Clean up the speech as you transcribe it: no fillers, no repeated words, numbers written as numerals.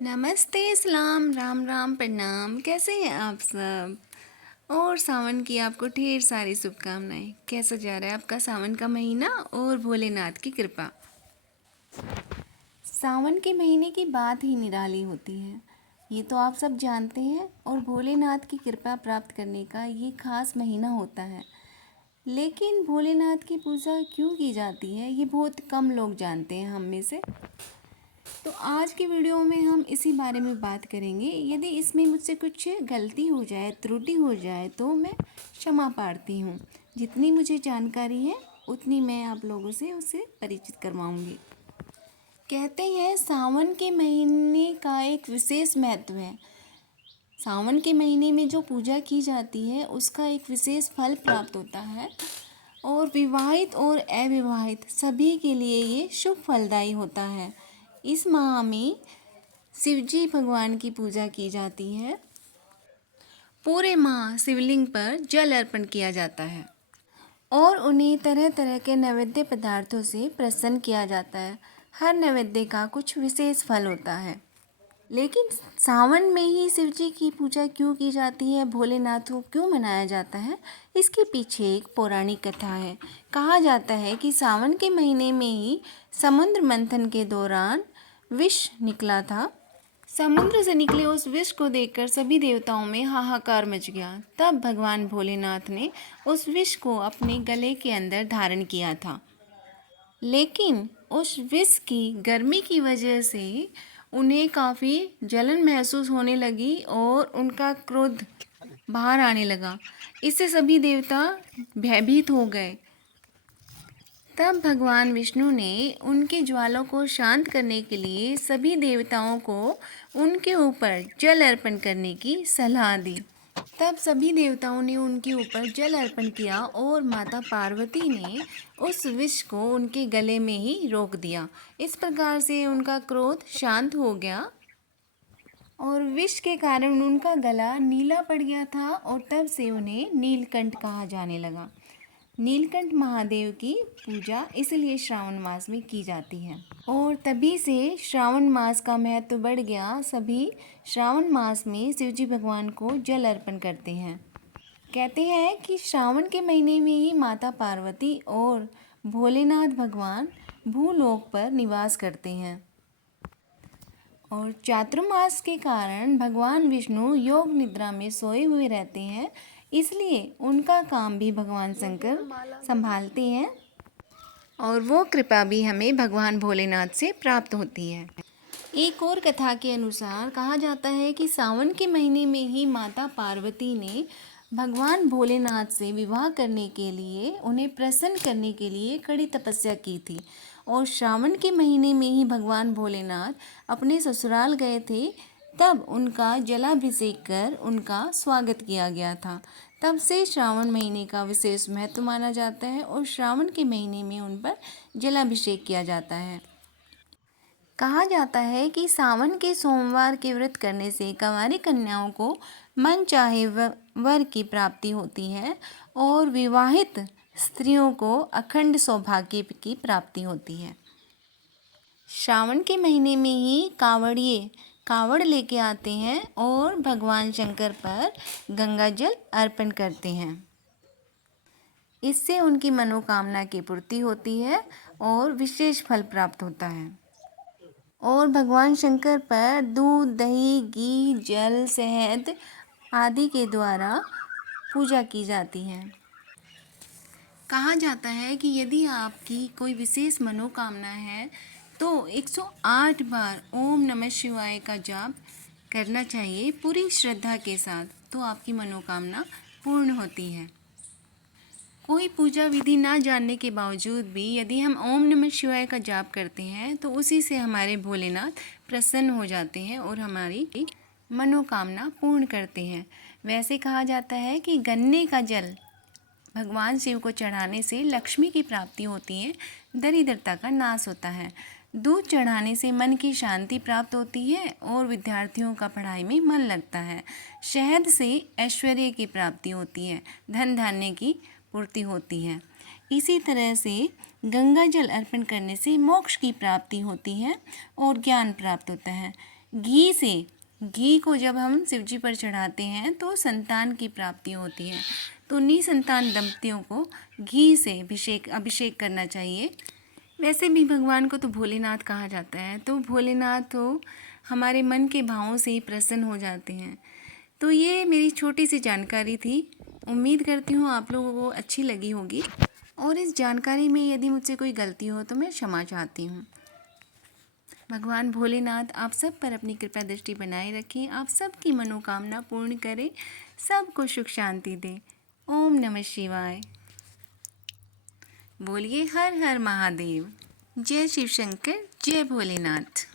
नमस्ते, सलाम, राम राम, प्रणाम। कैसे हैं आप सब? और सावन की आपको ढेर सारी शुभकामनाएं। कैसा जा रहा है आपका सावन का महीना और भोलेनाथ की कृपा? सावन के महीने की बात ही निराली होती है, ये तो आप सब जानते हैं। और भोलेनाथ की कृपा प्राप्त करने का ये खास महीना होता है। लेकिन भोलेनाथ की पूजा क्यों की जाती है, ये बहुत कम लोग जानते हैं हम में से। तो आज की वीडियो में हम इसी बारे में बात करेंगे। यदि इसमें मुझसे कुछ गलती हो जाए, त्रुटि हो जाए, तो मैं क्षमा प्रार्थी हूँ। जितनी मुझे जानकारी है उतनी मैं आप लोगों से उसे परिचित करवाऊँगी। कहते हैं सावन के महीने का एक विशेष महत्व है। सावन के महीने में जो पूजा की जाती है उसका एक विशेष फल प्राप्त होता है, और विवाहित और अविवाहित सभी के लिए ये शुभ फलदायी होता है। इस माह में शिवजी भगवान की पूजा की जाती है। पूरे माह शिवलिंग पर जल अर्पण किया जाता है और उन्हें तरह तरह के नैवेद्य पदार्थों से प्रसन्न किया जाता है। हर नैवेद्य का कुछ विशेष फल होता है। लेकिन सावन में ही शिव जी की पूजा क्यों की जाती है, भोलेनाथ को क्यों मनाया जाता है, इसके पीछे एक पौराणिक कथा है। कहा जाता है कि सावन के महीने में ही समुद्र मंथन के दौरान विष निकला था। समुद्र से निकले उस विष को देखकर सभी देवताओं में हाहाकार मच गया। तब भगवान भोलेनाथ ने उस विष को अपने गले के अंदर धारण किया था। लेकिन उस विष की गर्मी की वजह से उन्हें काफ़ी जलन महसूस होने लगी और उनका क्रोध बाहर आने लगा। इससे सभी देवता भयभीत हो गए। तब भगवान विष्णु ने उनके ज्वालों को शांत करने के लिए सभी देवताओं को उनके ऊपर जल अर्पण करने की सलाह दी। तब सभी देवताओं ने उनके ऊपर जल अर्पण किया और माता पार्वती ने उस विष को उनके गले में ही रोक दिया। इस प्रकार से उनका क्रोध शांत हो गया और विष के कारण उनका गला नीला पड़ गया था, और तब से उन्हें नीलकंठ कहा जाने लगा। नीलकंठ महादेव की पूजा इसलिए श्रावण मास में की जाती है, और तभी से श्रावण मास का महत्व बढ़ गया। सभी श्रावण मास में शिवजी भगवान को जल अर्पण करते हैं। कहते हैं कि श्रावण के महीने में ही माता पार्वती और भोलेनाथ भगवान भूलोक पर निवास करते हैं, और चातुर्मास के कारण भगवान विष्णु योग निद्रा में सोए हुए रहते हैं। इसलिए उनका काम भी भगवान शंकर संभालते हैं, और वो कृपा भी हमें भगवान भोलेनाथ से प्राप्त होती है। एक और कथा के अनुसार कहा जाता है कि सावन के महीने में ही माता पार्वती ने भगवान भोलेनाथ से विवाह करने के लिए, उन्हें प्रसन्न करने के लिए कड़ी तपस्या की थी। और श्रावण के महीने में ही भगवान भोलेनाथ अपने ससुराल गए थे। तब उनका जलाभिषेक कर उनका स्वागत किया गया था। तब से श्रावण महीने का विशेष महत्व माना जाता है, और श्रावण के महीने में उन पर जलाभिषेक किया जाता है। कहा जाता है कि सावन के सोमवार के व्रत करने से कंवारी कन्याओं को मन चाहे वर की प्राप्ति होती है, और विवाहित स्त्रियों को अखंड सौभाग्य की प्राप्ति होती है। श्रावण के महीने में ही कांवड़िए कांवड़ लेके आते हैं और भगवान शंकर पर गंगा जल अर्पण करते हैं। इससे उनकी मनोकामना की पूर्ति होती है और विशेष फल प्राप्त होता है। और भगवान शंकर पर दूध, दही, घी, जल, शहद आदि के द्वारा पूजा की जाती है। कहा जाता है कि यदि आपकी कोई विशेष मनोकामना है तो 108 बार ओम नमः शिवाय का जाप करना चाहिए पूरी श्रद्धा के साथ, तो आपकी मनोकामना पूर्ण होती है। कोई पूजा विधि ना जानने के बावजूद भी यदि हम ओम नमः शिवाय का जाप करते हैं तो उसी से हमारे भोलेनाथ प्रसन्न हो जाते हैं और हमारी मनोकामना पूर्ण करते हैं। वैसे कहा जाता है कि गन्ने का जल भगवान शिव को चढ़ाने से लक्ष्मी की प्राप्ति होती है, दरिद्रता का नाश होता है। दूध चढ़ाने से मन की शांति प्राप्त होती है और विद्यार्थियों का पढ़ाई में मन लगता है। शहद से ऐश्वर्य की प्राप्ति होती है, धन धान्य की पूर्ति होती है। इसी तरह से गंगा जल अर्पण करने से मोक्ष की प्राप्ति होती है और ज्ञान प्राप्त होता है। घी को जब हम शिव जी पर चढ़ाते हैं तो संतान की प्राप्ति होती है। तो निसंतान दंपतियों को घी से अभिषेक करना चाहिए। वैसे भी भगवान को तो भोलेनाथ कहा जाता है, तो भोलेनाथ तो हमारे मन के भावों से ही प्रसन्न हो जाते हैं। तो ये मेरी छोटी सी जानकारी थी। उम्मीद करती हूँ आप लोगों को अच्छी लगी होगी, और इस जानकारी में यदि मुझसे कोई गलती हो तो मैं क्षमा चाहती हूँ। भगवान भोलेनाथ आप सब पर अपनी कृपा दृष्टि बनाए रखें, आप सबकी मनोकामना पूर्ण करें, सबको सुख शांति दें। ओम नमः शिवाय। बोलिए हर हर महादेव। जय शिव शंकर, जय भोलेनाथ।